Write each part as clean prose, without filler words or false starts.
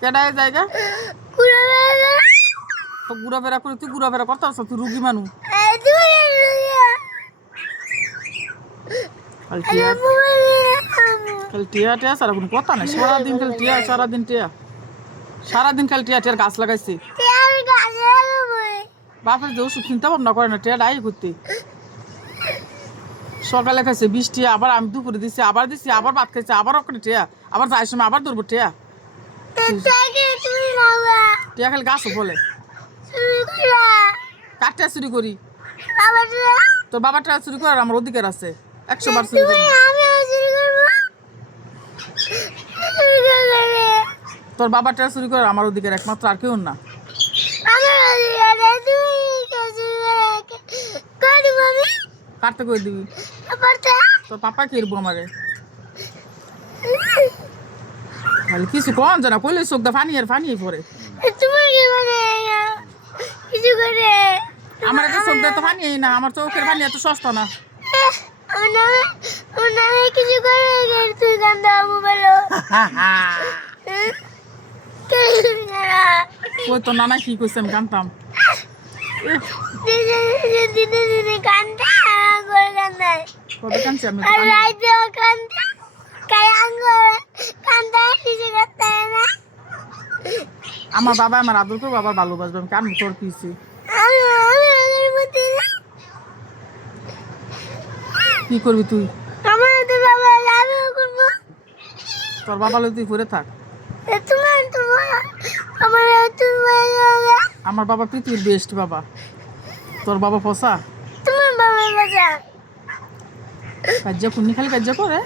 কেডা এই জায়গা তো ঘুরাফেরা করে তুই ঘুরাফেরা করতাস তুই রুগী মানুষ খালি টিয়া টিয়া সারা কোনো কথা নাই সারাদিন খালি টিয়া সারাদিন খালি টিয়া টিয়ার গাছ লাগাইছে বাপের যে ওষুধ চিন্তা ভাবনা করে না টিয়া ডাই করতে সকালে খাইছে 20 টিয়া আবার আমি দুপুরে দিছি আবার ভাত খাইছে আবার ওখানে টিয়া আবার যাই সময় আবার ধরবো টিয়া টিয়া খালি গাছ বলে কাটটা চুরি করি তোর বাবাটা চুরি করার আমার অধিকার আছে 100 বার চুরি করি তোর বাবাটা চুরি করার আমার অধিকার একমাত্র আর কেউ না কাটতে করে দিবি তোর পাপা কি এরবো আমারে কিছু কন জানা কইলে চোখ দা ফানি আর ফানি পরে আমার একটা চোখ দিয়ে তো ফানি না আমার চোখের ফানি এত সস্তা না কই তো নানা কি কইছে আমি জানতাম কবে কানছি আমি আমার বাবা আমার আদর করবো আবার ভালোবাসবে আমি কান তোর কিছু কি করবি তুই তোর বাবা তুই ঘুরে থাক আমার বাবা পৃথিবীর বেস্ট বাবা তোর বাবা ফসা কাজ্জা পুণ্যি খালি কাজ্জা করে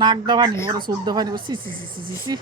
নাক দাবানি ওরা চোখ দাবানি সি সি সি সি সি